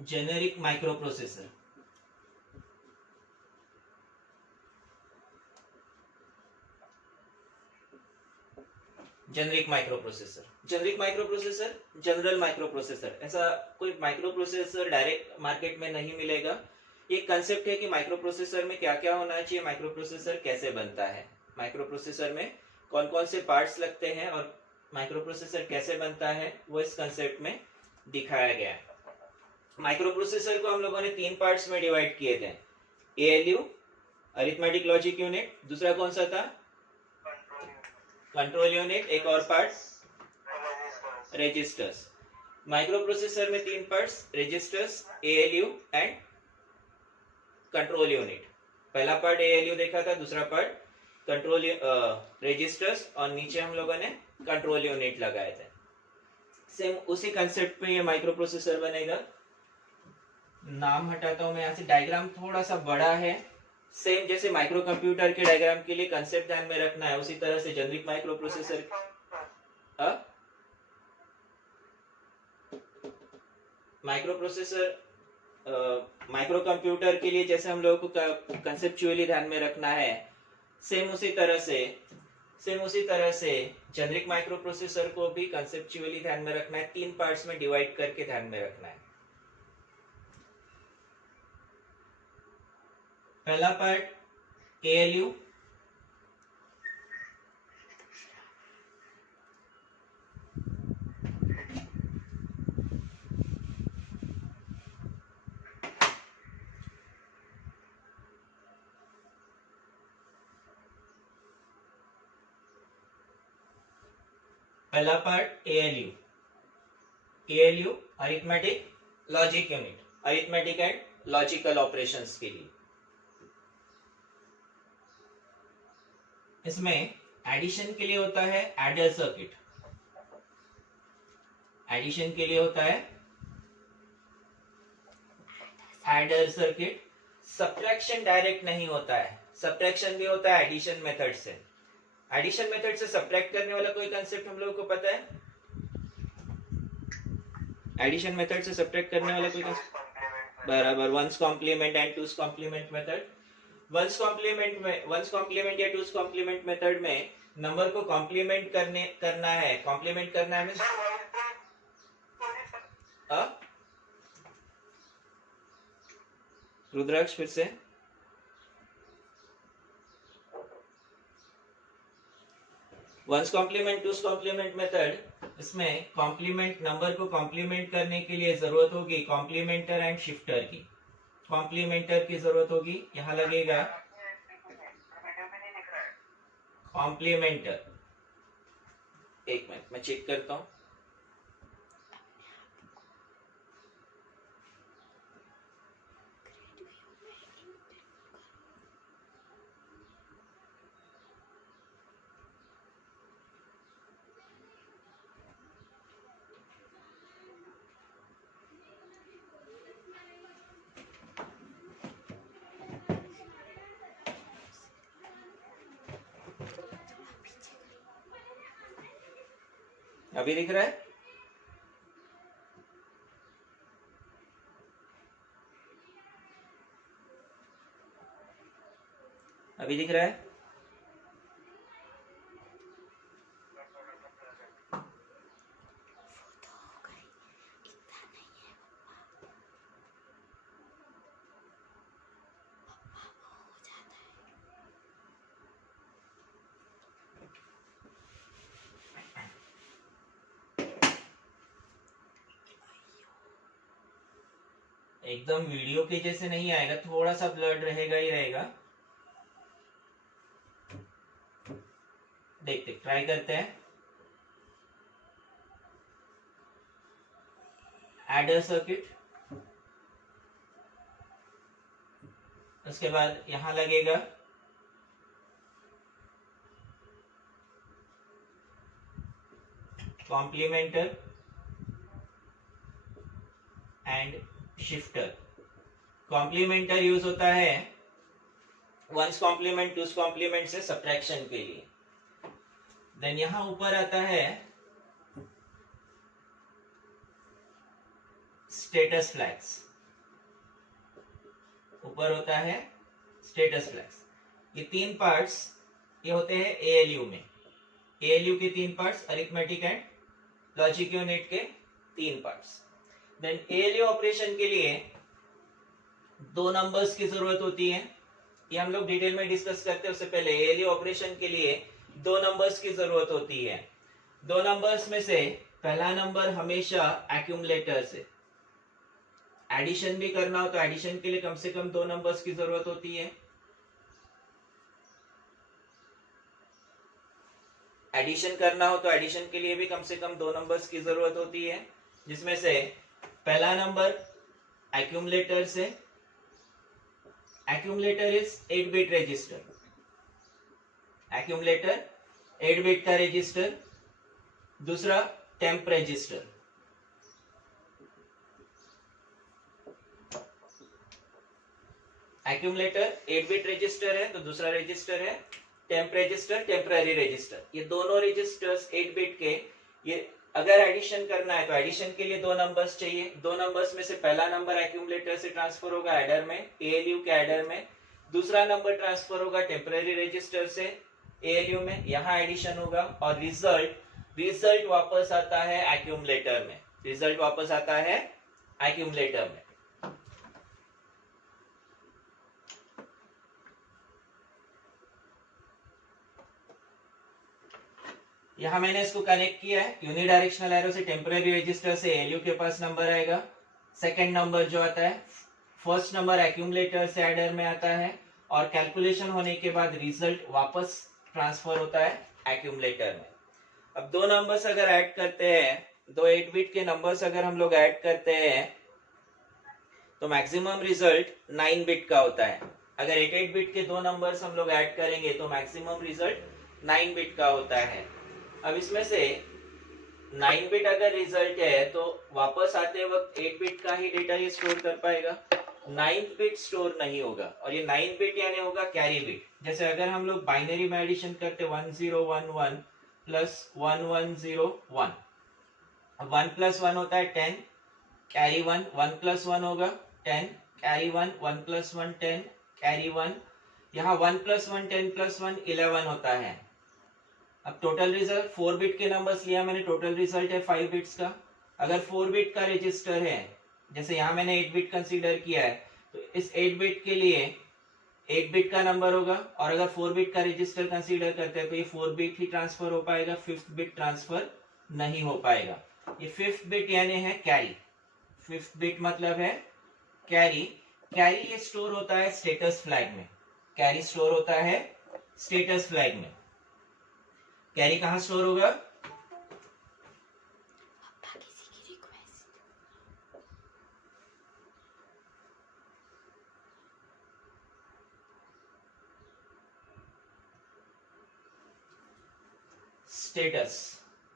Generic microprocessor. Generic microprocessor, generic microprocessor, general microprocessor, ऐसा कोई microprocessor direct market में नहीं मिलेगा। ये कंसेप्ट है कि माइक्रोप्रोसेसर में क्या क्या होना चाहिए, माइक्रोप्रोसेसर कैसे बनता है, माइक्रोप्रोसेसर में कौन कौन से पार्ट्स लगते हैं और माइक्रोप्रोसेसर कैसे बनता है, वो इस कंसेप्ट में दिखाया गया है। माइक्रोप्रोसेसर को हम लोगों ने 3 पार्ट्स में डिवाइड किए थे, एएलयू, अरिथमेटिक लॉजिक यूनिट, दूसरा कौन सा था, कंट्रोल यूनिट, एक और पार्ट रजिस्टर्स। माइक्रोप्रोसेसर में 3 parts, registers, ALU and control unit. पहला पार्ट एएलयू देखा था, दूसरा पार्ट कंट्रोल रजिस्टर्स, और नीचे हम लोगों ने कंट्रोल यूनिट लगाए थे। सेम उसी कंसेप्ट पे ये माइक्रोप्रोसेसर बनेगा। नाम हटाता हूं मैं यहाँ से, डायग्राम थोड़ा सा बड़ा है। सेम जैसे माइक्रो कंप्यूटर के डायग्राम के लिए कंसेप्ट ध्यान में रखना है, उसी तरह से generic microprocessor microprocessor micro computer के लिए जैसे हम लोगों को कंसेप्चुअली ध्यान में रखना है, सेम उसी तरह से जेनेरिक माइक्रोप्रोसेसर को भी कंसेप्चुअली ध्यान में रखना है, 3 पार्ट्स में डिवाइड करके ध्यान में रखना है। पहला पार्ट एएलयू, पहला part ALU, ALU arithmetic logic unit, arithmetic and logical operations के लिए। इसमें एडिशन के लिए होता है एडर सर्किट, एडिशन के लिए होता है एडर सर्किट। सब्ट्रैक्शन डायरेक्ट नहीं होता है, सब्ट्रैक्शन भी होता है एडिशन मेथड से। एडिशन मेथड से सब्ट्रैक्ट करने वाला कोई कंसेप्ट हम लोगों को पता है? एडिशन मेथड से सब्ट्रैक्ट करने वाला कोई कंसेप्ट? बराबर, one's complement and two's complement method. One's complement या टूस कॉम्प्लीमेंट मेथड में नंबर को कॉम्प्लीमेंट करना है, कॉम्प्लीमेंट करना है मींस रुद्राक्ष फिर से। One's complement two's complement method, इसमें कॉम्प्लीमेंट नंबर को कॉम्प्लीमेंट करने के लिए जरूरत होगी कॉम्प्लीमेंटर एंड शिफ्टर की। कॉम्प्लीमेंटर की जरूरत होगी, यहां लगेगा कॉम्प्लीमेंटर। एक मिनट मैं चेक करता हूं। अभी दिख रहा है? अभी दिख रहा है? एकदम वीडियो के जैसे नहीं आएगा, थोड़ा सा ब्लर्ड रहेगा ही रहेगा। देखते ट्राई करते हैं। एडर सर्किट, उसके बाद यहां लगेगा कॉम्प्लीमेंटर एंड शिफ्टर। कॉम्प्लीमेंटर यूज होता है वंस कॉम्प्लीमेंट टूस कॉम्प्लीमेंट से सब्ट्रैक्शन के लिए। देन यहां ऊपर आता है स्टेटस फ्लैग्स। ऊपर होता है स्टेटस फ्लैग्स। ये तीन पार्ट्स ये होते हैं एएलयू में। एएलयू के तीन parts, arithmetic and logic unit के तीन पार्ट्स। देन एएलयू ऑपरेशन के लिए दो नंबर्स की जरूरत होती है, ये हम लोग डिटेल में डिस्कस करते हैं। उससे पहले एएलयू ऑपरेशन के लिए दो नंबर्स की जरूरत होती है। दो नंबर्स में से पहला नंबर हमेशा एक्यूमुलेटर से, एडिशन भी करना हो तो एडिशन के लिए कम से कम दो नंबर्स की जरूरत होती है। एडिशन करना हो तो एडिशन के लिए भी कम से कम दो नंबर्स की जरूरत होती है, जिसमें से पहला नंबर एक्यूमुलेटर से, accumulator is 8 bit register, accumulator 8 bit का रजिस्टर। दूसरा temp register, accumulator 8 bit register है तो दूसरा रजिस्टर है टेम्प रजिस्टर, टेम्पररी रजिस्टर। ये दोनों रजिस्टर्स 8 बिट के, ये अगर एडिशन करना है तो एडिशन के लिए दो नंबर्स चाहिए। दो नंबर्स में से पहला नंबर एक्यूमुलेटर से ट्रांसफर होगा एडर में, एएलयू के एडर में। दूसरा नंबर ट्रांसफर होगा टेम्पररी रजिस्टर से एएलयू में, यहाँ एडिशन होगा और रिजल्ट वापस आता है एक्यूमुलेटर में, रिजल्ट वापस आता है एक्यूमुलेटर में। यहां मैंने इसको कनेक्ट किया है यूनिडायरेक्शनल एरो से। टेम्पररी रजिस्टर से एएलयू के पास नंबर आएगा, सेकंड नंबर जो आता है फर्स्ट नंबर एक्यूमुलेटर से एडर में आता है और कैलकुलेशन होने के बाद रिजल्ट वापस ट्रांसफर होता है एक्यूमुलेटर में। अब दो नंबर्स अगर ऐड करते हैं, दो 8 बिट के नंबर्स अगर हम लोग ऐड करते हैं तो मैक्सिमम रिजल्ट 9 बिट का होता है। अगर 8 बिट के दो नंबर्स हम लोग ऐड करेंगे तो मैक्सिमम रिजल्ट 9 बिट का होता है। अब इसमें से 9 बिट अगर रिजल्ट है तो वापस आते वक्त 8 बिट का ही डेटा ये स्टोर कर पाएगा, 9 बिट स्टोर नहीं होगा। और ये 9 बिट यानी होगा कैरी बिट। जैसे अगर हम लोग बाइनरी में एडिशन करते 1011 प्लस 1101, 1 प्लस 1 होता है 10, कैरी 1, 1 प्लस 1 होगा 10, कैरी 1, 1 प्लस 1 10, कैरी 1, यहाँ 1 प्लस 1 10 प्लस 1 11 होता है। अब टोटल रिजल्ट 4 बिट के नंबर्स लिया मैंने, टोटल रिजल्ट है 5 बिट्स का। अगर 4 बिट का रजिस्टर है, जैसे यहाँ मैंने 8 बिट कंसीडर किया है, तो इस 8 बिट के लिए 8 बिट का नंबर होगा। और अगर 4 बिट का रजिस्टर कंसीडर करते हैं तो ये 4 बिट ही ट्रांसफर हो पाएगा, 5th बिट ट्रांसफर नहीं हो पाएगा। ये 5th बिट यानी है कैरी, 5th बिट मतलब है कैरी। कैरी ये स्टोर होता है स्टेटस फ्लैग में, कैरी स्टोर होता है स्टेटस फ्लैग में। कैरी कहां स्टोर होगा?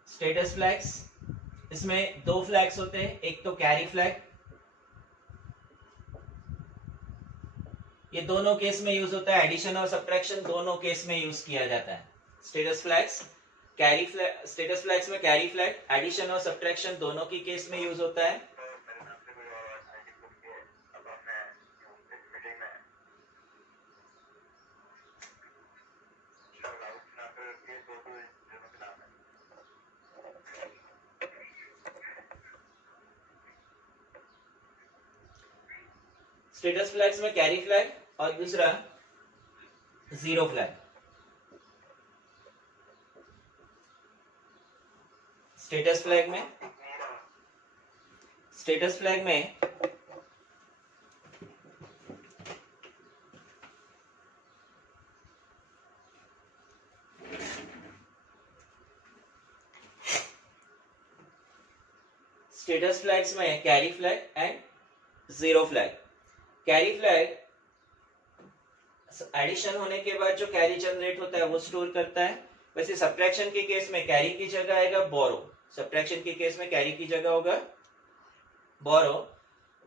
स्टेटस फ्लैग्स, इसमें दो फ्लैग्स होते हैं, एक तो कैरी फ्लैग, ये दोनों केस में यूज होता है, एडिशन और सब्ट्रैक्शन दोनों केस में यूज किया जाता है। Status flags, carry flag, status flags में कैरी फ्लैग, एडिशन और सब्ट्रैक्शन दोनों की केस में यूज होता है। स्टेटस फ्लैग्स में कैरी फ्लैग और दूसरा जीरो फ्लैग। स्टेटस फ्लैग में स्टेटस फ्लैग में स्टेटस फ्लैग्स में carry flag and zero flag. Carry flag addition होने के बाद जो कैरी जनरेट होता है वो स्टोर करता है। वैसे सब्ट्रैक्शन के केस में कैरी की जगह आएगा बोरो, सब्ट्रैक्शन के केस में कैरी की जगह होगा बोरो।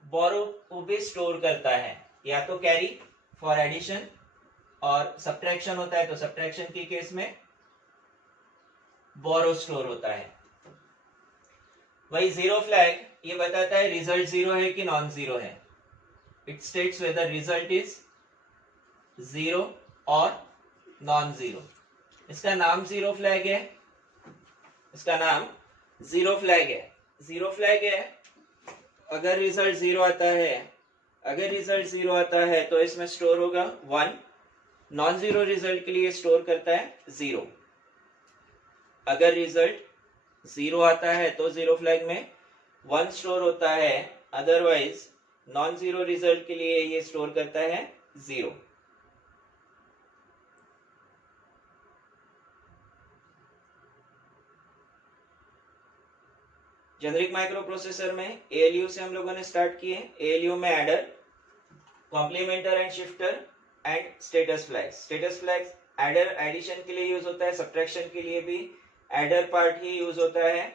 बोरो को भी स्टोर करता है, या तो कैरी फॉर एडिशन, और सब्ट्रैक्शन होता है तो सब्ट्रैक्शन के केस में बोरो स्टोर होता है। वही जीरो फ्लैग ये बताता है रिजल्ट जीरो है कि नॉन जीरो है। It states whether result is 0 और नॉन जीरो. इसका नाम जीरो फ्लैग है, इसका नाम जीरो फ्लैग है. जीरो फ्लैग है. अगर रिजल्ट जीरो आता है, अगर रिजल्ट जीरो आता है तो इसमें स्टोर होगा 1. नॉन जीरो रिजल्ट के लिए स्टोर करता है 0. अगर रिजल्ट जीरो आता है तो जीरो फ्लैग में 1 स्टोर होता है, अदरवाइज नॉन जीरो रिजल्ट के लिए ये स्टोर करता है 0. जेनरिक माइक्रो प्रोसेसर में ALU से हम लोगों ने स्टार्ट किए. ALU में adder, complementer and shifter and status flags. Status flags adder addition के लिए यूज होता है, सब्ट्रैक्शन के लिए भी एडर पार्ट ही यूज होता है.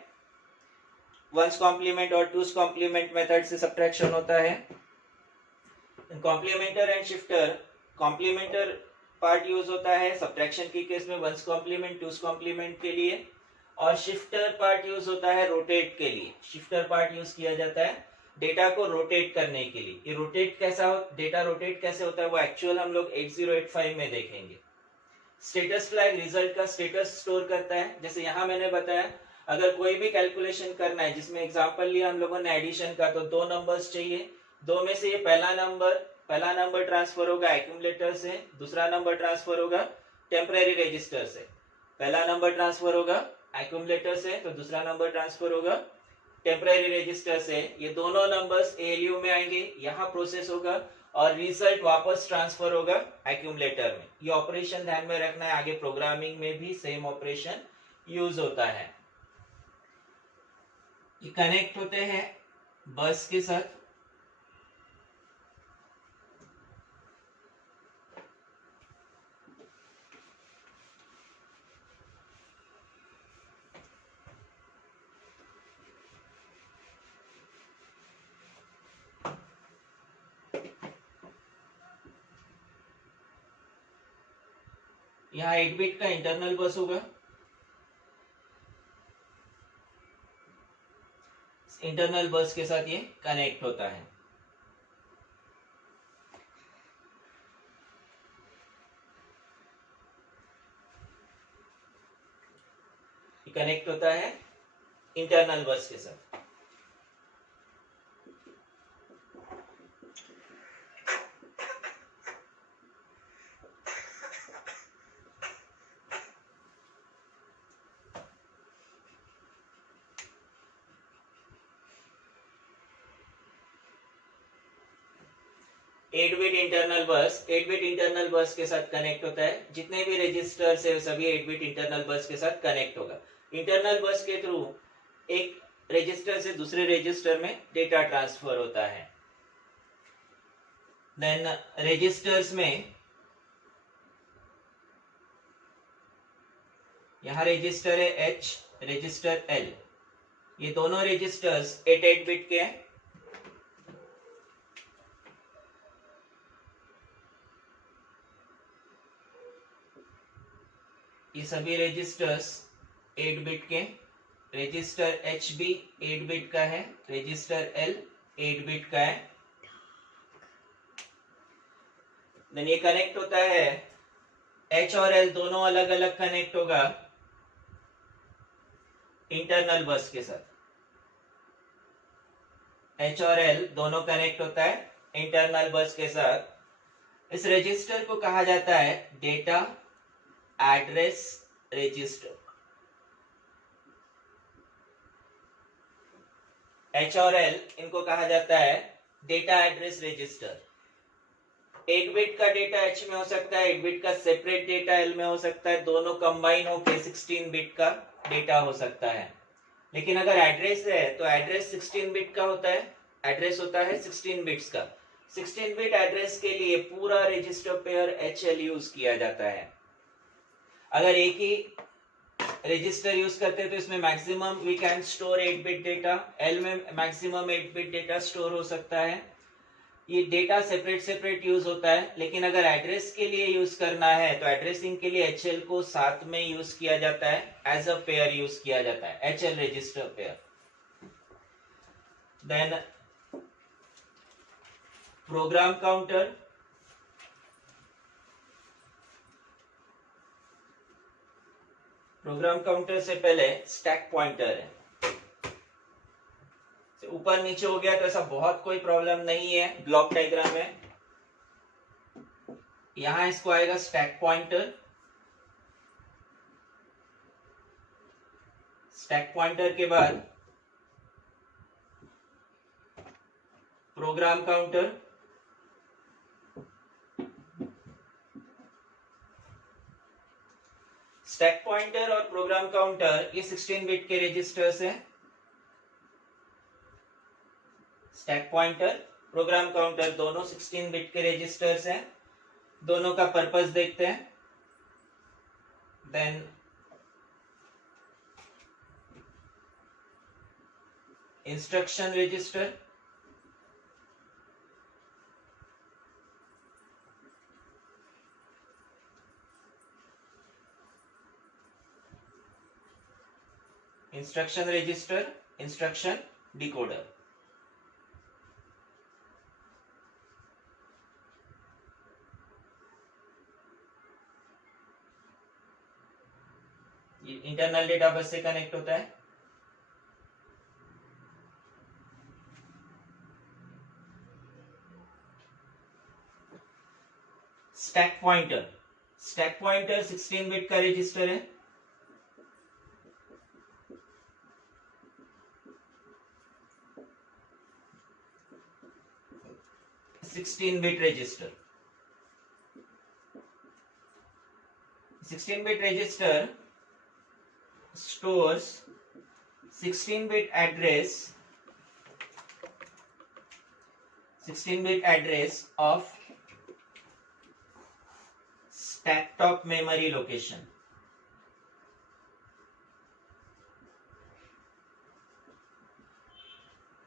वंस कॉम्प्लीमेंट और टूस कॉम्प्लीमेंट मेथड से सब्ट्रैक्शन होता है. कॉम्प्लीमेंटर एंड शिफ्टर, कॉम्प्लीमेंटर पार्ट यूज होता है सब्ट्रैक्शन के केस में वंस कॉम्प्लीमेंट टूस कॉम्प्लीमेंट के लिए, और शिफ्टर पार्ट यूज होता है रोटेट के लिए. शिफ्टर पार्ट यूज किया जाता है डेटा को रोटेट करने के लिए. ये रोटेट कैसा हो, डेटा रोटेट कैसे होता है वो एक्चुअल हम लोग 8085 में देखेंगे. स्टेटस फ्लैग रिजल्ट का स्टेटस स्टोर करता है. जैसे यहाँ मैंने बताया अगर कोई भी कैलकुलेशन करना है, जिसमें एग्जांपल लिया हम लोगों ने एडिशन का, तो 2 नंबर्स चाहिए. 2 में से ये पहला नंबर ट्रांसफर होगा एक्यूमुलेटर से, दूसरा नंबर ट्रांसफर होगा टेम्परेरी रजिस्टर से. पहला नंबर ट्रांसफर होगा एक्यूमुलेटर से तो दूसरा नंबर ट्रांसफर होगा टेम्परेरी रजिस्टर से. ये दोनों नंबर्स ALU में आएंगे, यहाँ प्रोसेस होगा और रिजल्ट वापस ट्रांसफर होगा एक्यूमुलेटर में. ये ऑपरेशन ध्यान में रखना है, आगे प्रोग्रामिंग में भी सेम ऑपरेशन यूज होता है. ये कनेक्ट होते हैं बस के साथ. यहाँ 8 बिट का इंटरनल बस होगा. इंटरनल बस के साथ ये कनेक्ट होता है. कनेक्ट होता है इंटरनल बस के साथ. एट बिट इंटरनल बस के साथ कनेक्ट होता है. जितने भी रजिस्टर्स है सभी 8 बिट इंटरनल बस के साथ कनेक्ट होगा. इंटरनल बस के थ्रू एक रजिस्टर से दूसरे रजिस्टर में डेटा ट्रांसफर होता है. देन रजिस्टर्स में यहाँ रजिस्टर है H, रजिस्टर L. ये दोनों रजिस्टर्स 8 बिट के हैं. ये सभी रजिस्टर्स 8 बिट के. रजिस्टर एच भी 8 बिट का है, रजिस्टर L 8 बिट का है. देन ये कनेक्ट होता है, H और L दोनों अलग अलग कनेक्ट होगा इंटरनल बस के साथ. H और L दोनों कनेक्ट होता है इंटरनल बस के साथ. इस रजिस्टर को कहा जाता है डेटा एड्रेस रजिस्टर. H और L इनको कहा जाता है डेटा एड्रेस रजिस्टर. 8 बिट का डेटा H में हो सकता है, 8 बिट का सेपरेट डेटा L में हो सकता है, दोनों कंबाइन होकर 16 बिट का डेटा हो सकता है. लेकिन अगर एड्रेस है तो एड्रेस 16 बिट का होता है. एड्रेस होता है 16 बिट्स का. 16 बिट एड्रेस के लिए पूरा रजिस्टर पेयर HL यूज किया जाता है. अगर एक ही रजिस्टर यूज करते हैं तो इसमें maximum we can store 8 bit data. L में मैक्सिमम 8 बिट डेटा स्टोर हो सकता है. ये डेटा सेपरेट यूज होता है. लेकिन अगर एड्रेस के लिए यूज करना है तो एड्रेसिंग के लिए HL को साथ में यूज किया जाता है, एज अ पेयर यूज किया जाता है, HL register pair. Then program counter, program counter से पहले स्टैक पॉइंटर है। ऊपर नीचे हो गया तो ऐसा बहुत कोई प्रॉब्लम नहीं है ब्लॉक डायग्राम में। यहां इसको आएगा स्टैक पॉइंटर, स्टैक पॉइंटर के बाद प्रोग्राम काउंटर, स्टैक पॉइंटर और प्रोग्राम काउंटर ये 16 बिट के रजिस्टर्स हैं। स्टैक पॉइंटर, प्रोग्राम काउंटर दोनों 16 बिट के रजिस्टर्स हैं। दोनों का पर्पस देखते हैं। Then instruction register, instruction register, instruction decoder. ये इंटरनल डेटा बस से कनेक्ट होता है। Stack pointer, stack pointer 16 bit का रजिस्टर है। Sixteen bit register, 16 bit register stores 16-bit address, 16-bit address of stack top memory location।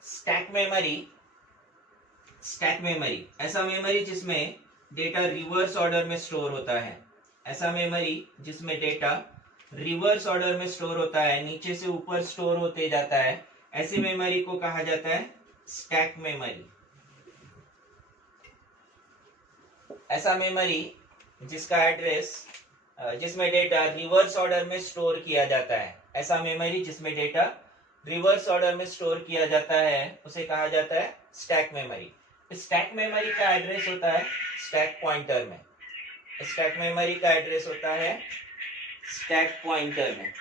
Stack memory, stack memory ऐसा memory जिसमें data reverse order में store होता है। ऐसा मेमोरी जिसमें data reverse order में स्टोर होता है, नीचे से ऊपर स्टोर होते जाता है, ऐसी मेमोरी को कहा जाता है स्टैक मेमोरी। ऐसा मेमोरी जिसका एड्रेस, जिसमें डेटा रिवर्स ऑर्डर में स्टोर किया जाता है, ऐसा मेमोरी जिसमें डेटा रिवर्स ऑर्डर में स्टोर किया जाता है उसे कहा जाता है स्टैक मेमोरी। स्टैक मेमोरी का एड्रेस होता है स्टैक पॉइंटर में। स्टैक मेमोरी का एड्रेस होता है स्टैक पॉइंटर में।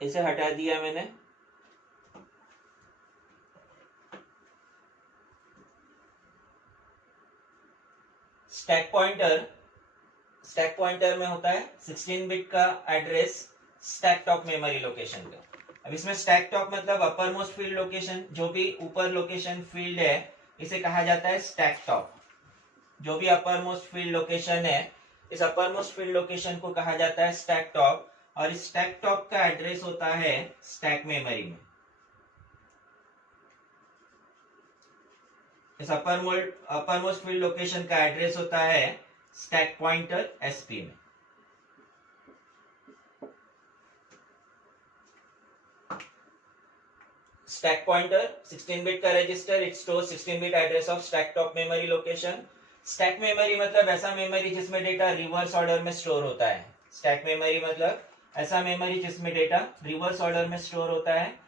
इसे हटा दिया मैंने। स्टैक पॉइंटर, स्टैक पॉइंटर में होता है 16 बिट का address stack top memory location पे। अब इसमें स्टैक टॉप मतलब अपर मोस्ट फील्ड लोकेशन, जो भी ऊपर लोकेशन फील्ड है इसे कहा जाता है स्टैक टॉप। जो भी अपर मोस्ट फील्ड लोकेशन है, इस अपर मोस्ट फील्ड लोकेशन को कहा जाता है स्टैक टॉप, और इस स्टैक टॉप का एड्रेस होता है स्टैक मेमोरी में। इस अपर मोस्ट फील्ड लोकेशन का एड्रेस होता है स्टैक पॉइंटर एसपी में। स्टैक पॉइंटर 16 बिट का register, it stores 16 bit address of stack top memory location. Stack memory मतलब ऐसा मेमोरी जिसमें डेटा रिवर्स ऑर्डर में स्टोर होता है। स्टैक मेमोरी मतलब ऐसा मेमोरी जिसमें डेटा रिवर्स ऑर्डर में स्टोर होता है,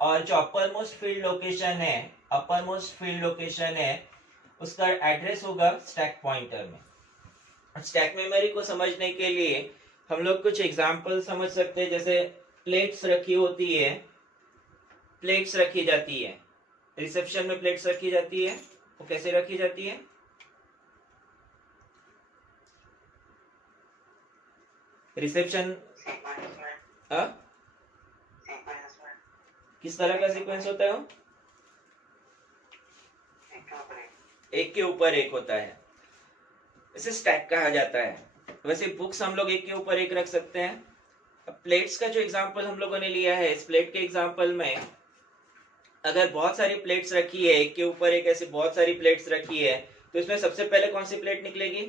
और जो अपर मोस्ट फील्ड लोकेशन है, अपर मोस्ट फील्ड लोकेशन है, उसका एड्रेस होगा स्टैक पॉइंटर में। स्टैक मेमोरी को समझने के लिए हम लोग कुछ एग्जांपल समझ सकते हैं। जैसे प्लेट्स रखी होती है, प्लेट्स रखी जाती है, रिसेप्शन में प्लेट्स रखी जाती है, वो कैसे रखी जाती है? रिसेप्शन किस तरह का सीक्वेंस होता है? एक के ऊपर एक होता है, इसे स्टैक कहा जाता है। वैसे बुक्स हम लोग एक के ऊपर एक रख सकते हैं। अब प्लेट्स का जो एग्जांपल हम लोगों ने लिया है, इस प्लेट के एग्जांपल में अगर बहुत सारी प्लेट्स रखी है, एक के ऊपर एक ऐसे बहुत सारी प्लेट्स रखी है, तो इसमें सबसे पहले कौन सी प्लेट निकलेगी?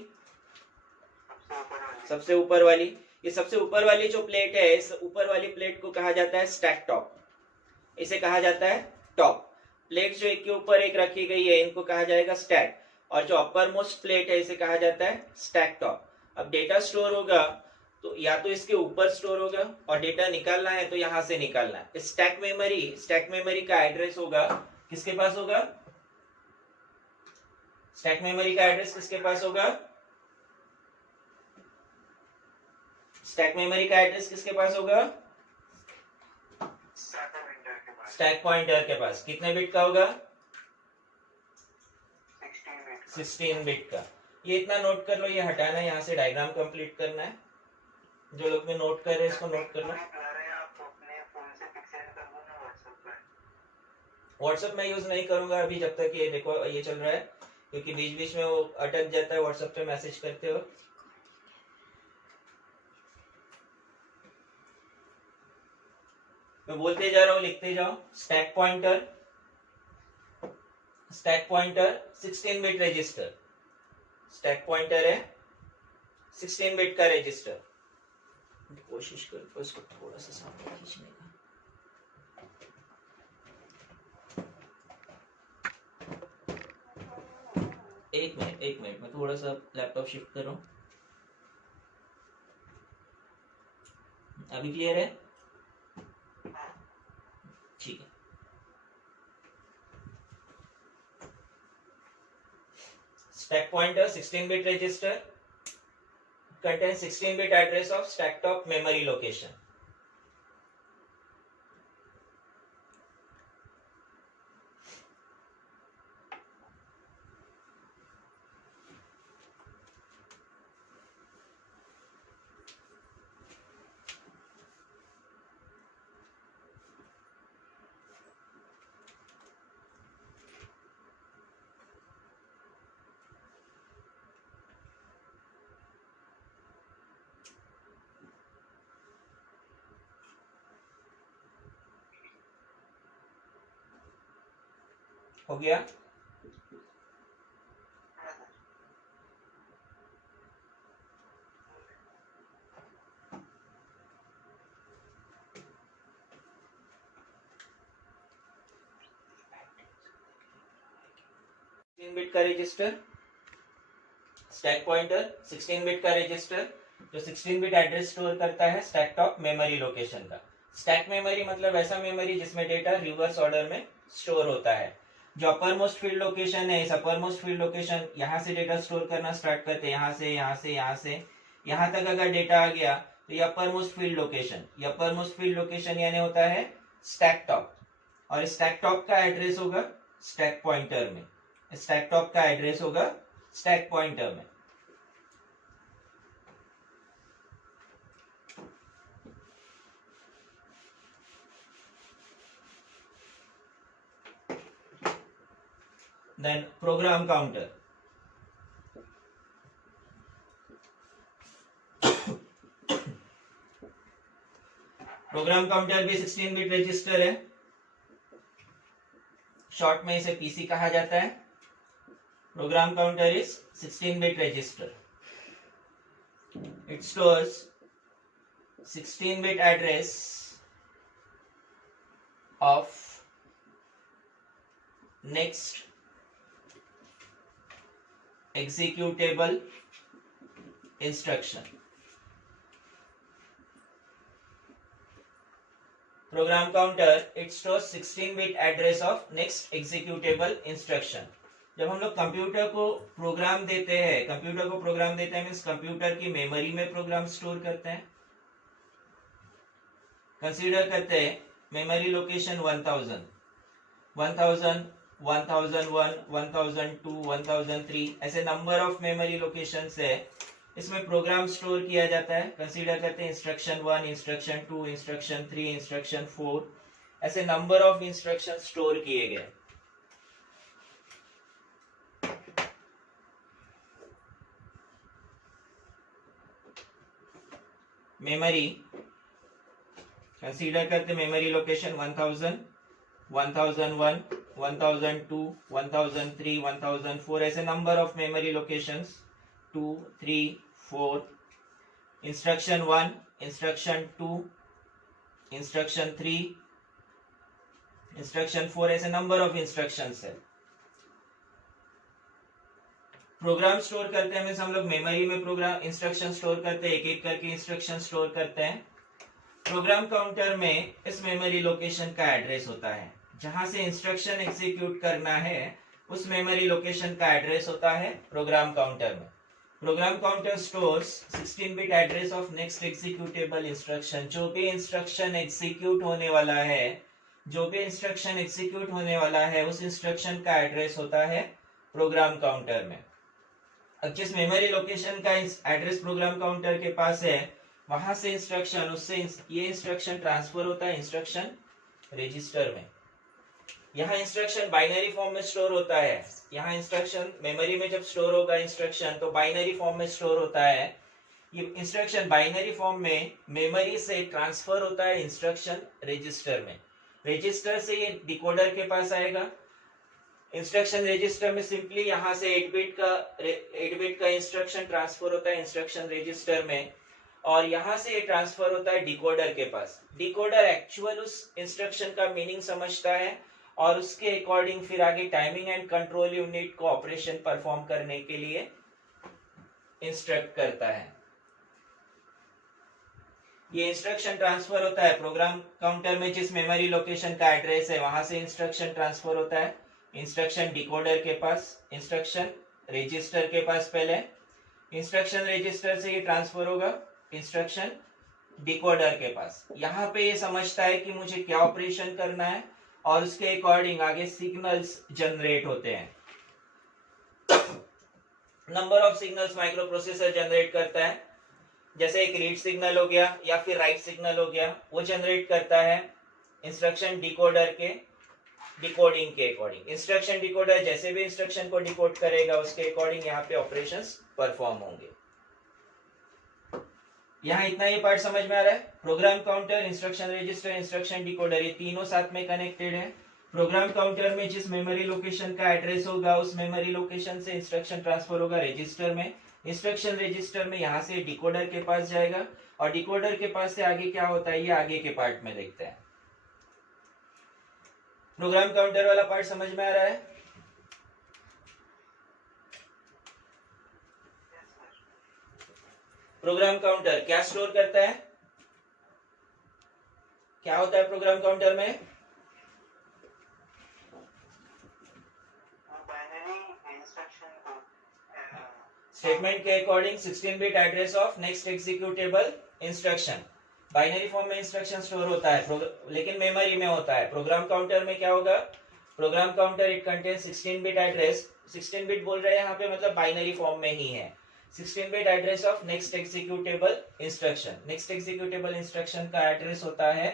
सबसे ऊपर वाली। ये सबसे ऊपर वाली जो प्लेट है, इस ऊपर वाली प्लेट को कहा जाता है स्टैक टॉप। इसे कहा जाता है टॉप। प्लेट जो एक के ऊपर एक रखी गई है, इनको कहा जाएगा स्टैक। और जो अपर मोस्ट प्लेट है, इसे कहा जाता है स्टैक टॉप। अब डेटा स्टोर होगा तो या तो इसके ऊपर स्टोर होगा, और डेटा निकालना है तो यहां से निकालना है। स्टैक मेमोरी का एड्रेस होगा, किसके पास होगा? स्टैक मेमोरी का एड्रेस किसके पास होगा? स्टैक मेमोरी का एड्रेस किसके पास होगा? स्टैक पॉइंटर के पास। कितने बिट का होगा? 16 बिट का। ये इतना नोट कर लो, ये हटाना है, यहाँ से डायग्राम कंप्लीट करना है। जो लोग में नोट कर रहे हैं इसको नोट कर लो। व्हाट्सएप में यूज नहीं करूंगा अभी, जब तक ये देखो ये चल रहा है, क्योंकि बीच बीच में वो अटक जाता है व्हाट्सएप पे मैसेज करते हो। मैं बोलते जा रहा हूँ, लिखते जाओ। Stack pointer 16 bit register. Stack pointer है 16 बिट का रजिस्टर। कोशिश करो इसको थोड़ा सा सामने खींचने का। एक मिनट मैं थोड़ा सा लैपटॉप शिफ्ट कर रहा हूँ। अभी क्लियर है? ठीक है। Stack pointer 16-bit register contains 16-bit address of stack top memory location. हो गया? बिट का रजिस्टर, स्टैक पॉइंटर 16 बिट का रजिस्टर जो 16 बिट एड्रेस स्टोर करता है स्टैक टॉप मेमोरी लोकेशन का। स्टैक मेमोरी मतलब ऐसा मेमोरी जिसमें डेटा रिवर्स ऑर्डर में स्टोर होता है। जो अपर मोस्ट फील्ड लोकेशन है, इस अपर मोस्ट फील्ड लोकेशन यहाँ से डेटा स्टोर करना स्टार्ट करते हैं, यहाँ तक अगर डेटा आ गया तो ये अपर मोस्ट फील्ड लोकेशन यानी होता है स्टैक टॉप। और स्टैक टॉप का एड्रेस होगा स्टैक पॉइंटर में। स्टैक टॉप का एड्रेस होगा स्टैक पॉइंटर में। Then program counter, program counter भी 16 बिट रजिस्टर है। शॉर्ट में इसे पीसी कहा जाता है। Program counter is 16 bit register. It stores 16 bit address of next executable instruction. Program counter it stores 16-bit address of next executable instruction. जब हम लोग कंप्यूटर को प्रोग्राम देते हैं मीन्स कंप्यूटर की मेमोरी में प्रोग्राम स्टोर करते हैं। कंसीडर करते हैं मेमोरी लोकेशन 1000, 1000, 1001, 1002, 1003 ऐसे नंबर ऑफ मेमोरी लोकेशंस है। इसमें प्रोग्राम स्टोर किया जाता है। कंसीडर करते हैं इंस्ट्रक्शन 1, इंस्ट्रक्शन 2, इंस्ट्रक्शन 3, इंस्ट्रक्शन 4 ऐसे नंबर ऑफ इंस्ट्रक्शन स्टोर किए गए। मेमोरी कंसीडर करते मेमोरी लोकेशन 1000, 1001, 1002, 1003, 1004 ऐसे number of memory locations 2, 3, 4, instruction 1, instruction 2, instruction 3, instruction 4 ऐसे नंबर ऑफ इंस्ट्रक्शंस है। प्रोग्राम स्टोर करते हैं हम लोग मेमोरी में प्रोग्राम इंस्ट्रक्शन स्टोर करते हैं, एक एक करके इंस्ट्रक्शन स्टोर करते हैं। प्रोग्राम काउंटर में इस मेमोरी लोकेशन का एड्रेस होता है, जहां से इंस्ट्रक्शन एग्जीक्यूट करना है उस मेमोरी लोकेशन का एड्रेस होता है प्रोग्राम काउंटर में। Program counter stores 16 bit address of next executable instruction. जो भी इंस्ट्रक्शन एग्जीक्यूट होने वाला है, जो भी इंस्ट्रक्शन एग्जीक्यूट होने वाला है उस इंस्ट्रक्शन का एड्रेस होता है प्रोग्राम काउंटर में। अब जिस मेमोरी लोकेशन का एड्रेस प्रोग्राम काउंटर के पास है, वहां से इंस्ट्रक्शन उससे ये इंस्ट्रक्शन ट्रांसफर होता है इंस्ट्रक्शन रजिस्टर में। यहाँ इंस्ट्रक्शन बाइनरी फॉर्म में स्टोर होता है। यहाँ इंस्ट्रक्शन मेमोरी में जब स्टोर होगा इंस्ट्रक्शन तो बाइनरी फॉर्म में स्टोर होता है। ये इंस्ट्रक्शन बाइनरी फॉर्म में मेमोरी से ट्रांसफर होता है इंस्ट्रक्शन रजिस्टर में। रजिस्टर से ये डिकोडर के पास आएगा। इंस्ट्रक्शन रजिस्टर में सिंपली यहाँ से 8 बिट का इंस्ट्रक्शन ट्रांसफर होता है इंस्ट्रक्शन रजिस्टर में, और यहाँ से ये ट्रांसफर होता है डिकोडर के पास। डिकोडर एक्चुअल उस इंस्ट्रक्शन का मीनिंग समझता है और उसके अकॉर्डिंग फिर आगे टाइमिंग एंड कंट्रोल यूनिट को ऑपरेशन परफॉर्म करने के लिए इंस्ट्रक्ट करता है। ये इंस्ट्रक्शन ट्रांसफर होता है प्रोग्राम काउंटर में जिस मेमोरी लोकेशन का एड्रेस है, वहां से इंस्ट्रक्शन ट्रांसफर होता है इंस्ट्रक्शन डिकोडर के पास, इंस्ट्रक्शन रजिस्टर के पास। पहले इंस्ट्रक्शन रजिस्टर से ये ट्रांसफर होगा इंस्ट्रक्शन डिकोडर के पास। यहाँ पे ये समझता है कि मुझे क्या ऑपरेशन करना है और उसके अकॉर्डिंग आगे सिग्नल्स जनरेट होते हैं। Number of signals micro processor generate करता है, जैसे एक रीड सिग्नल हो गया या फिर राइट सिग्नल हो गया, वो जनरेट करता है इंस्ट्रक्शन डिकोडर के डिकोडिंग के अकॉर्डिंग। इंस्ट्रक्शन डिकोडर जैसे भी इंस्ट्रक्शन को डिकोड करेगा उसके अकॉर्डिंग यहाँ पे ऑपरेशंस परफॉर्म होंगे। यहाँ इतना ये पार्ट समझ में आ रहा है। Program counter, instruction register, instruction decoder, ये तीनों साथ में कनेक्टेड है। प्रोग्राम काउंटर में जिस मेमोरी लोकेशन का एड्रेस होगा उस मेमोरी लोकेशन से इंस्ट्रक्शन ट्रांसफर होगा रजिस्टर में। इंस्ट्रक्शन रजिस्टर में यहाँ से डिकोडर के पास जाएगा और डिकोडर के पास से आगे क्या होता है ये आगे के पार्ट में देखते हैं। प्रोग्राम काउंटर वाला पार्ट समझ में आ रहा है? प्रोग्राम काउंटर क्या स्टोर करता है, क्या होता है प्रोग्राम काउंटर में? स्टेटमेंट के according 16 bit address of next executable instruction. Binary form में इंस्ट्रक्शन स्टोर होता है लेकिन मेमोरी में होता है। प्रोग्राम काउंटर में क्या होगा? Program counter it contain 16 bit address. 16 bit बोल रहे हैं यहाँ पे मतलब बाइनरी फॉर्म में ही है। 16 bit address of next executable instruction. Next executable instruction का एड्रेस होता है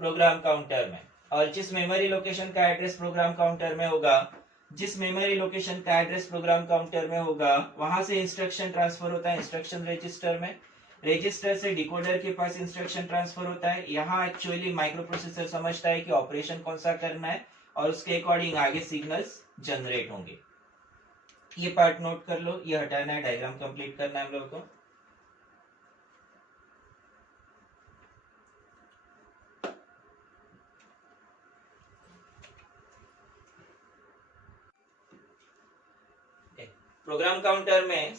प्रोग्राम काउंटर में, और जिस मेमोरी लोकेशन का एड्रेस प्रोग्राम काउंटर में होगा, जिस मेमोरी लोकेशन का एड्रेस प्रोग्राम काउंटर में होगा वहां से इंस्ट्रक्शन ट्रांसफर होता है इंस्ट्रक्शन रजिस्टर में। रजिस्टर से डिकोडर के पास इंस्ट्रक्शन ट्रांसफर होता है। यहाँ एक्चुअली माइक्रो प्रोसेसर समझता है कि ऑपरेशन कौन सा करना है और उसके अकॉर्डिंग आगे सिग्नल्स जनरेट होंगे। ये पार्ट नोट कर लो, ये हटाना है, डायग्राम कंप्लीट करना है हम लोगों को। प्रोग्राम काउंटर में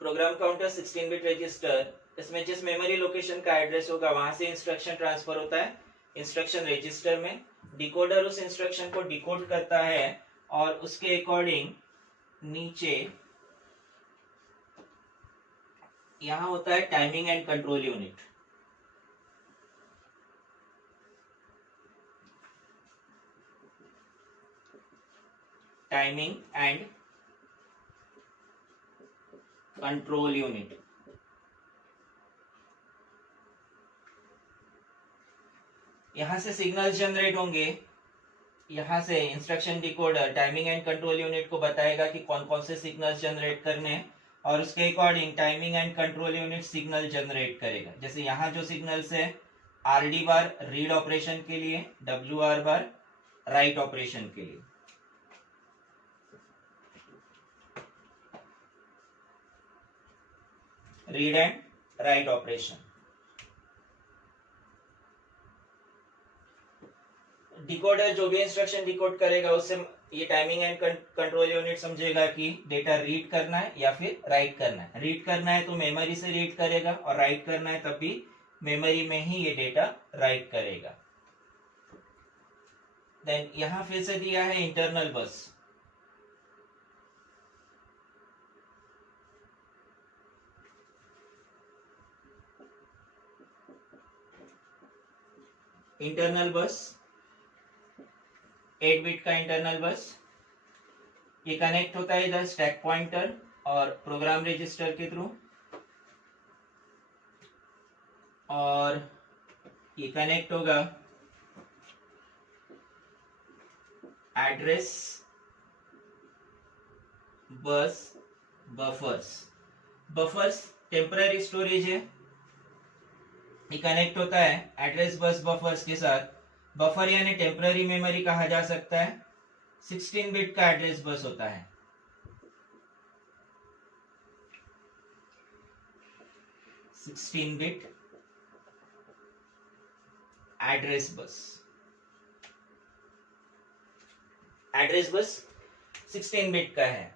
प्रोग्राम काउंटर 16 बिट रजिस्टर, इसमें जिस मेमोरी लोकेशन का एड्रेस होगा वहां से इंस्ट्रक्शन ट्रांसफर होता है इंस्ट्रक्शन रजिस्टर में। डिकोडर उस इंस्ट्रक्शन को डिकोड करता है और उसके अकॉर्डिंग नीचे यहां होता है timing and control unit. Timing and control unit. यहां से सिग्नल्स जनरेट होंगे। यहां से instruction decoder timing and control unit को बताएगा कि कौन कौन से सिग्नल्स जनरेट करने हैं और उसके according timing and control unit signal generate करेगा। जैसे यहाँ जो सिग्नल्स है RD बार रीड ऑपरेशन के लिए, WR बार राइट ऑपरेशन के लिए। Read and write operation. Decoder जो भी इंस्ट्रक्शन डिकोड करेगा उससे ये टाइमिंग एंड कंट्रोल यूनिट समझेगा कि डेटा रीड करना है या फिर राइट करना है। रीड करना है तो मेमोरी से रीड करेगा और राइट करना है तब भी मेमोरी में ही ये डेटा राइट करेगा। देन यहां फिर से दिया है इंटरनल बस। इंटरनल बस 8 बिट का इंटरनल बस, ये कनेक्ट होता है इधर स्टैक पॉइंटर और प्रोग्राम रजिस्टर के थ्रू, और ये कनेक्ट होगा address bus buffers. Buffers temporary storage है, ये कनेक्ट होता है एड्रेस बस बफर्स के साथ। बफर यानी टेम्पररी मेमोरी कहा जा सकता है। 16 बिट का एड्रेस बस होता है। Bit address bus, address bus 16 bit का है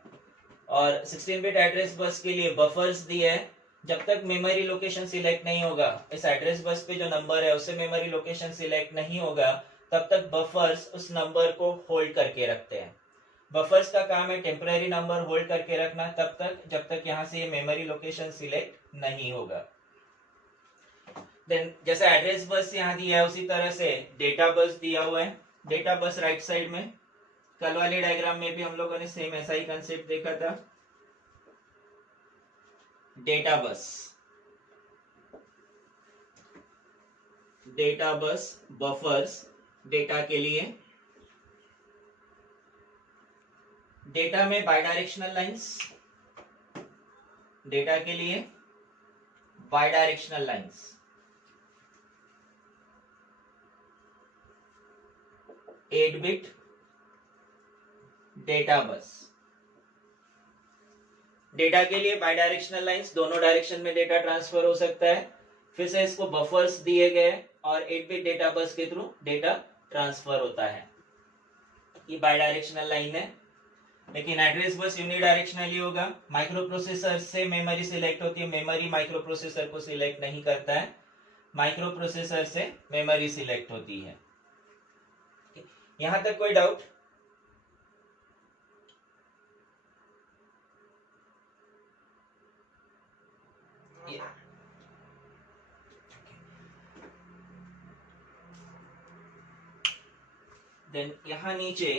और 16 बिट एड्रेस बस के लिए बफर्स दिए है। जब तक मेमोरी लोकेशन सिलेक्ट नहीं होगा, इस एड्रेस बस पे जो नंबर है उससे मेमोरी लोकेशन सिलेक्ट नहीं होगा, तब तक बफर्स उस नंबर को होल्ड करके रखते हैं। बफर्स का काम है टेम्पररी नंबर होल्ड करके रखना तब तक जब तक यहाँ से ये मेमोरी लोकेशन सिलेक्ट नहीं होगा। देन जैसे एड्रेस बस यहाँ दिया है उसी तरह से डेटा बस दिया हुआ है। डेटा बस राइट साइड में, कल वाले डायग्राम में भी हम लोगों ने सेम ऐसा ही कंसेप्ट देखा था। डेटा बस बफर्स डेटा के लिए। डेटा में बाइडायरेक्शनल लाइंस, डेटा के लिए bidirectional lines. 8 bit data bus. Data के लिए बाइडायरेक्शनल लाइंस, दोनों डायरेक्शन में डेटा ट्रांसफर हो सकता है। फिर से इसको बफर्स दिए गए और 8 बिट डेटा बस के थ्रू डेटा ट्रांसफर होता है। ये बाइडायरेक्शनल लाइन है, लेकिन एड्रेस बस यूनिडायरेक्शनली होगा। माइक्रो प्रोसेसर से मेमोरी सिलेक्ट होती है, मेमोरी माइक्रो प्रोसेसर को सिलेक्ट नहीं करता है, माइक्रो प्रोसेसर से मेमोरी सिलेक्ट होती है। यहां तक कोई डाउट? देन यहां नीचे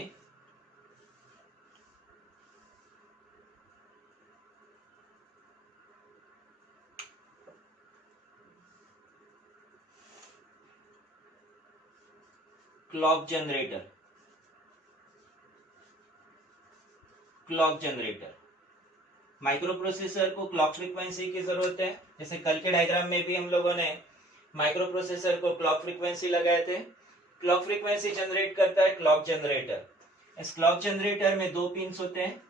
क्लॉक जनरेटर, माइक्रो प्रोसेसर को क्लॉक फ्रीक्वेंसी की जरूरत है। जैसे कल के डायग्राम में भी हम लोगों ने माइक्रो प्रोसेसर को क्लॉक फ्रीक्वेंसी लगाए थे। क्लॉक फ्रीक्वेंसी जनरेट करता है क्लॉक जनरेटर। इस क्लॉक जनरेटर में 2 पिन होते हैं,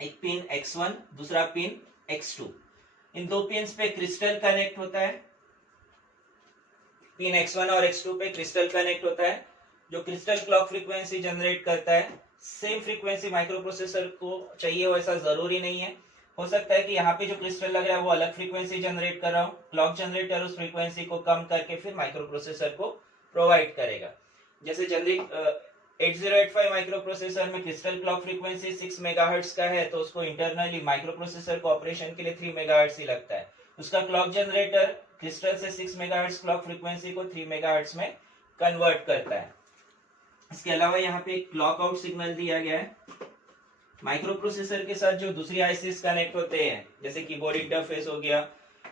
एक पिन X1, दूसरा पिन X2। इन 2 पिन्स पे क्रिस्टल कनेक्ट होता है। पिन X1 और X2 पे क्रिस्टल कनेक्ट होता है जो क्रिस्टल क्लॉक फ्रीक्वेंसी जनरेट करता है। सेम फ्रीक्वेंसी माइक्रो प्रोसेसर को चाहिए हो ऐसा जरूरी नहीं है। हो सकता है कि यहाँ पे जो क्रिस्टल लग रहा है वो अलग फ्रीक्वेंसी जनरेट कर रहा हो। क्लॉक जनरेटर उस फ्रीक्वेंसी को कम करके फिर माइक्रो प्रोसेसर को प्रोवाइड करेगा। जैसे जनरिक 8085 माइक्रो प्रोसेसर में क्रिस्टल क्लॉक फ्रीक्वेंसी 6 मेगाहर्ट्ज का है, तो उसको इंटरनली माइक्रो प्रोसेसर को ऑपरेशन के लिए 3 मेगाहर्ट्ज ही लगता है। उसका क्लॉक जनरेटर क्रिस्टल से 6 मेगाहर्ट्ज क्लॉक फ्रीक्वेंसी को 3 मेगाहर्ट्ज में कन्वर्ट करता है। इसके अलावा यहाँ पे एक क्लॉक आउट सिग्नल दिया गया है। माइक्रो प्रोसेसर के साथ जो दूसरी आईसीज कनेक्ट होते हैं, जैसे कीबोर्ड इंटरफेस हो गया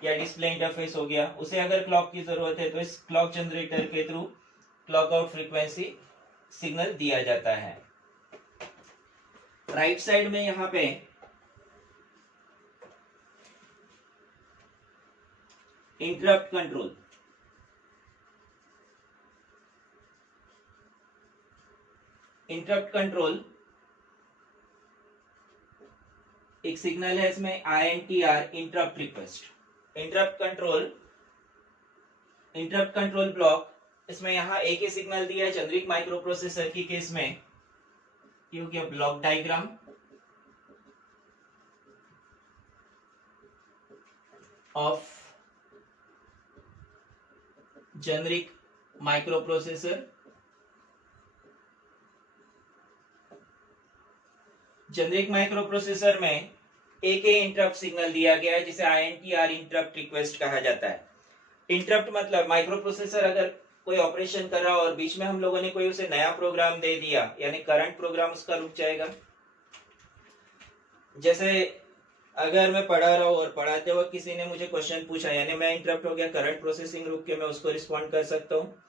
या डिस्प्ले इंटरफेस हो गया, उसे अगर क्लॉक की जरूरत है तो इस क्लॉक जनरेटर के through clock out frequency signal दिया जाता है। राइट साइड में यहाँ पे इंटरप्ट कंट्रोल, इंटरप्ट कंट्रोल एक सिग्नल है इसमें INTR interrupt request. Interrupt control block, इसमें यहाँ एक ही सिग्नल दिया है जेनेरिक माइक्रो प्रोसेसर की केस में, ये हो गया block diagram of generic micro processor. Generic micro processor में एक ही इंटरप्ट सिग्नल दिया गया है जिसे INTR इंटरप्ट रिक्वेस्ट कहा जाता है। इंटरप्ट मतलब माइक्रो प्रोसेसर अगर कोई ऑपरेशन कर रहा हो और बीच में हम लोगों ने कोई उसे नया प्रोग्राम दे दिया, यानी करंट प्रोग्राम उसका रुक जाएगा। जैसे अगर मैं पढ़ा रहा हूँ और पढ़ाते वक्त किसी ने मुझे क्वेश्चन पूछा, यानी मैं इंटरप्ट हो गया, करंट प्रोसेसिंग रुक के मैं उसको रिस्पॉन्ड कर सकता हूँ।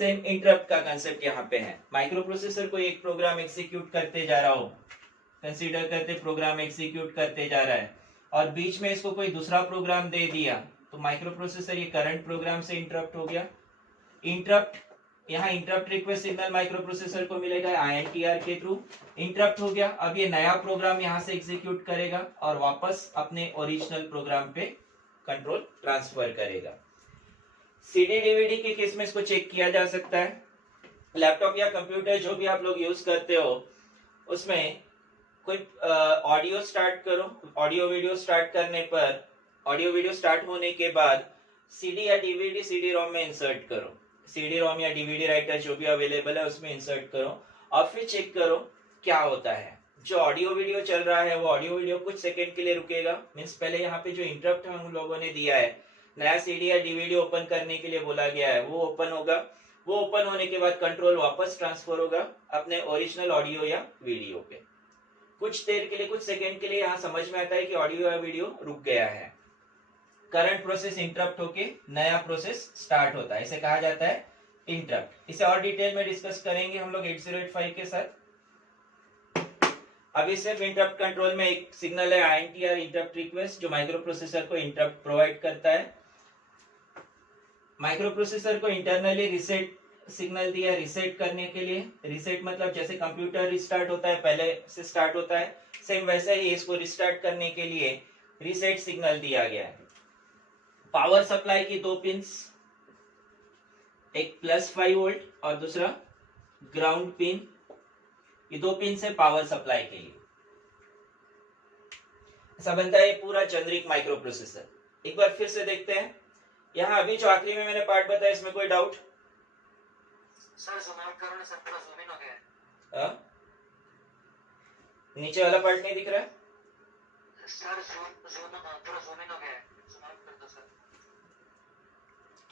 सेम इंटरप्ट का कंसेप्ट यहाँ पे है। माइक्रो प्रोसेसर कोई एक प्रोग्राम एग्जीक्यूट करते जा रहा हो, कंसीडर करते प्रोग्राम एग्जीक्यूट करते जा रहा है और बीच में इसको कोई दूसरा प्रोग्राम दे दिया, तो माइक्रो प्रोसेसर ये करंट प्रोग्राम से इंटरप्ट हो गया। इंटरप्ट, यहाँ interrupt request signal micro processor को मिलेगा INTR के थ्रू, इंटरप्ट हो गया। अब ये नया प्रोग्राम यहाँ से एग्जीक्यूट करेगा और वापस अपने ओरिजिनल प्रोग्राम पे कंट्रोल ट्रांसफर करेगा। CD DVD के केस में इसको चेक किया जा सकता है। लैपटॉप या कंप्यूटर जो भी आप लोग यूज करते हो, उसमें कोई ऑडियो स्टार्ट करो, ऑडियो वीडियो स्टार्ट करने पर, ऑडियो वीडियो स्टार्ट होने के बाद CD या DVD CD रोम में इंसर्ट करो, CD रोम या DVD राइटर जो भी अवेलेबल है उसमें इंसर्ट करो और फिर चेक करो क्या होता है। जो ऑडियो वीडियो चल रहा है वो ऑडियो वीडियो कुछ सेकंड के लिए रुकेगा, मीन्स पहले यहाँ पे जो इंटरप्ट हम लोगों ने दिया है, नया CD या DVD ओपन करने के लिए बोला गया है, वो ओपन होगा। वो ओपन होने के बाद कंट्रोल वापस ट्रांसफर होगा अपने ओरिजिनल ऑडियो या वीडियो पे। कुछ देर के लिए, कुछ सेकंड के लिए यहाँ समझ में आता है कि ऑडियो या वीडियो रुक गया है। करंट प्रोसेस इंटरप्ट होके नया प्रोसेस स्टार्ट होता है, इसे कहा जाता है इंटरप्ट। इसे और डिटेल में डिस्कस करेंगे हम लोग 8085 के साथ। अभी सिर्फ इंटरप्ट कंट्रोल में एक सिग्नल है INTR इंटरप्ट रिक्वेस्ट, जो माइक्रो प्रोसेसर को इंटरप्ट प्रोवाइड करता है। माइक्रो प्रोसेसर को इंटरनली रिसेट सिग्नल दिया है रिसेट करने के लिए। रिसेट मतलब जैसे कंप्यूटर रिस्टार्ट होता है, पहले से स्टार्ट होता है, सेम वैसे ही इसको रिस्टार्ट करने के लिए रिसेट सिग्नल दिया गया है। पावर सप्लाई की दो पिंस, एक +5 वोल्ट और दूसरा ग्राउंड पिन, ये दो पिन है पावर सप्लाई के लिए। ऐसा बनता है पूरा जेनेरिक माइक्रो प्रोसेसर। एक बार फिर से देखते हैं, यहाँ अभी जो आखिरी में मैंने पार्ट बताया, इसमें कोई डाउट? सर जूम आउट करो ना सर, पूरा जूम इन हो गया है। नीचे वाला पार्ट नहीं दिख रहा है सर? पूरा जूम इन हो गया है, जूम आउट कर दो सर।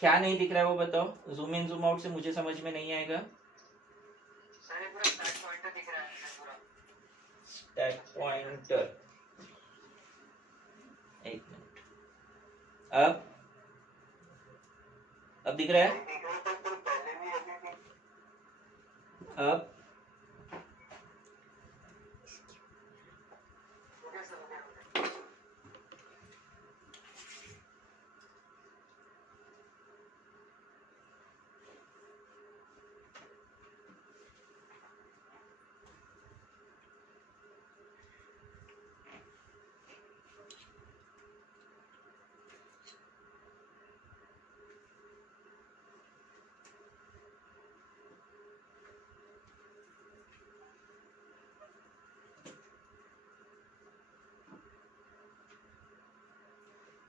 क्या नहीं दिख रहा है वो बताओ। जूम इन जूम आउट से मुझे समझ में नहीं आएगा। सर ये पूरा स्टैक पॉइंटर दिख रहा है पूरा। स्टैक पॉइंटर, एक मिनट, अब दिख रहा है? अब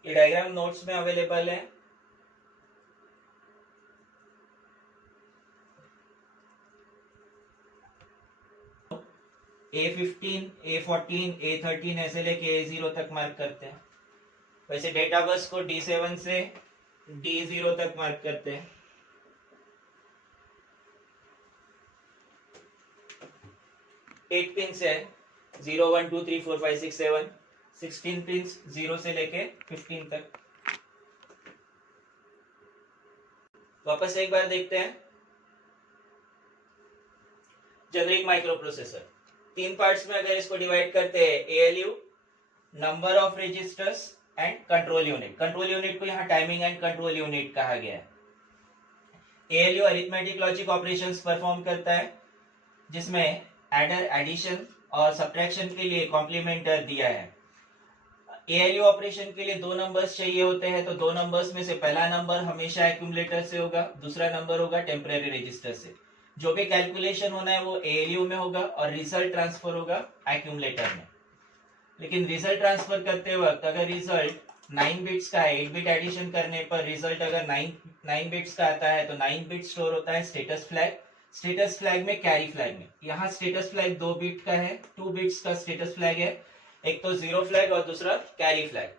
ये डायग्राम नोट्स में अवेलेबल है। A15, A14, A13 ऐसे लेके A0 तक मार्क करते हैं। वैसे डेटा बस को D7 से D0 तक मार्क करते हैं। एट पिन है 0, 1, 2, 3, 4, 5, 6, 7, 16 पिन 0 से लेके 15 तक। वापस एक बार देखते हैं। जेनेरिक माइक्रो प्रोसेसर तीन पार्ट्स में अगर इसको डिवाइड करते हैं, ALU, number of registers and control unit. Control unit को यहाँ टाइमिंग एंड कंट्रोल यूनिट कहा गया है। ALU arithmetic logic operations perform करता है। जिसमें एडर एडिशन और सब्ट्रैक्शन के लिए कॉम्प्लीमेंटर दिया है। एएलयू ऑपरेशन के लिए दो नंबर्स चाहिए होते हैं, तो दो नंबर्स में से पहला नंबर हमेशा एक्यूमुलेटर से होगा, दूसरा नंबर होगा टेम्परेरी रजिस्टर से। जो भी कैलकुलेशन होना है वो एएलयू में होगा और रिजल्ट ट्रांसफर होगा एक्यूमुलेटर में। लेकिन रिजल्ट ट्रांसफर करते वक्त अगर रिजल्ट 9 बिट्स का है, 8 बिट एडिशन करने पर रिजल्ट अगर 9 बिट्स का आता है तो 9 बिट स्टोर होता है स्टेटस फ्लैग, स्टेटस फ्लैग में कैरी फ्लैग में। यहाँ स्टेटस फ्लैग 2 बिट का है, 2 बिट्स का स्टेटस फ्लैग है, एक तो जीरो फ्लैग और दूसरा कैरी फ्लैग।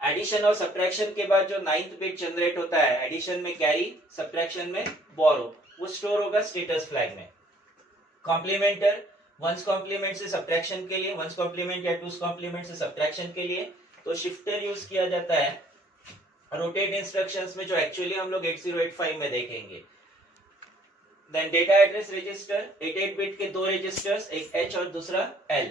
एडिशन और सब्ट्रैक्शन के बाद जो 9th बिट जनरेट होता है, एडिशन में कैरी, सब्ट्रैक्शन में बोरो, वो स्टोर होगा स्टेटस फ्लैग में। कॉम्प्लीमेंटर वंस कॉम्प्लीमेंट से सब्ट्रैक्शन के लिए, वंस कॉम्प्लीमेंट या टूस कॉम्प्लीमेंट से सब्ट्रैक्शन के लिए तो शिफ्टर यूज किया जाता है रोटेट इंस्ट्रक्शंस में, जो एक्चुअली हम लोग 8085 में देखेंगे। Then data address register, 88 bit के दो रजिस्टर्स, एक H और दूसरा L।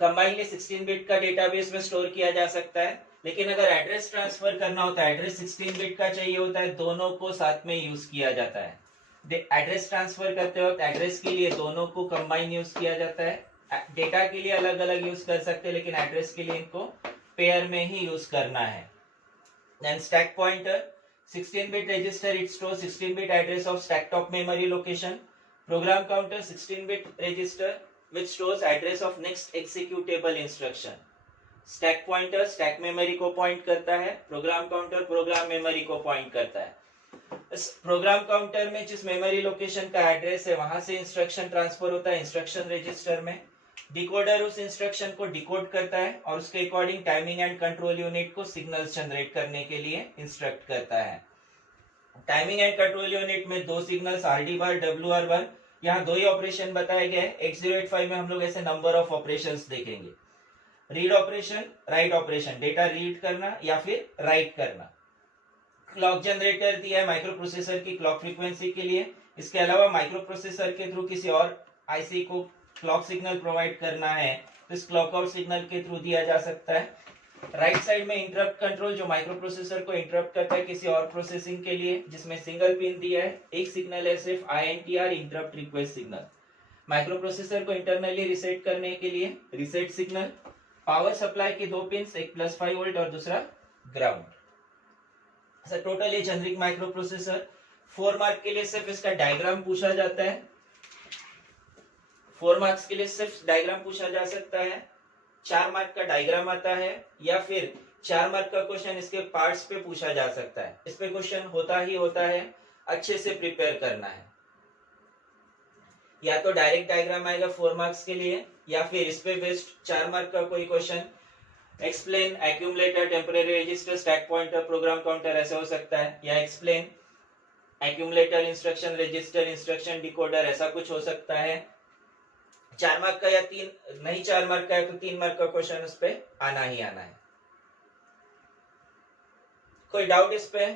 कंबाइनली 16 बिट का डेटाबेस में स्टोर किया जा सकता है, लेकिन अगर एड्रेस ट्रांसफर करना होता है, एड्रेस 16 बिट का चाहिए होता है, दोनों को साथ में यूज किया जाता है। एड्रेस ट्रांसफर करते वक्त एड्रेस के लिए दोनों को कंबाइन यूज किया जाता है। डेटा के लिए अलग अलग यूज कर सकते हैं, लेकिन एड्रेस के लिए इनको पेयर में ही यूज करना है। Then stack pointer, 16 bit register, it store 16 bit address of stack top memory location. Program counter, 16 bit register which stores address of next executable instruction। Stack pointer stack memory को point करता है, program counter program memory को point करता है। इस program counter में जिस memory location का एड्रेस है वहां से इंस्ट्रक्शन ट्रांसफर होता है इंस्ट्रक्शन रजिस्टर में। डिकोडर उस इंस्ट्रक्शन को डिकोड करता है और उसके according timing and control unit को सिग्नल्स जनरेट करने के लिए इंस्ट्रक्ट करता है। टाइमिंग एंड कंट्रोल यूनिट में दो सिग्नल्स RD बार WR1, यहाँ दो ही ऑपरेशन बताए गए हैं। 8085 में हम लोग ऐसे नंबर ऑफ ऑपरेशंस देखेंगे। Read operation, write operation, data read करना या फिर राइट करना। क्लॉक जनरेटर दिया है माइक्रो प्रोसेसर की क्लॉक फ्रीक्वेंसी के लिए। इसके अलावा माइक्रो प्रोसेसर के थ्रू किसी और आईसी को क्लॉक सिग्नल प्रोवाइड करना है तो इस क्लॉक आउट सिग्नल के थ्रू दिया जा सकता है। राइट साइड में इंटरप्ट कंट्रोल, जो माइक्रो प्रोसेसर को इंटरप्ट करता है किसी और प्रोसेसिंग के लिए, जिसमें सिंगल पिन दिया है, एक सिग्नल है सिर्फ INTR interrupt request signal. Micro processor को इंटरनली रिसेट करने के लिए रिसेट सिग्नल। पावर सप्लाई की दो पिन, एक +5 वोल्ट और दूसरा ग्राउंड। टोटल ये जेनरिक माइक्रो प्रोसेसर। 4 मार्क के लिए सिर्फ इसका डायग्राम पूछा जाता है, 4 मार्क्स के लिए सिर्फ डायग्राम पूछा जा सकता है। 4 मार्क का डायग्राम आता है या फिर 4 मार्क का क्वेश्चन इसके पार्ट्स पे पूछा जा सकता है। इस पे क्वेश्चन होता ही होता है, अच्छे से प्रिपेयर करना है। या तो डायरेक्ट डायग्राम आएगा 4 मार्क्स के लिए, या फिर इस पे बेस्ड 4 मार्क का कोई question, explain accumulator, temporary register, stack pointer, program counter, ऐसे हो सकता है। या explain accumulator, instruction register, instruction decoder, ऐसा कुछ हो सकता है। 4 मार्क का या 4 मार्क का है तो 3 मार्क का क्वेश्चन उस पे आना ही आना है। कोई डाउट इस पे?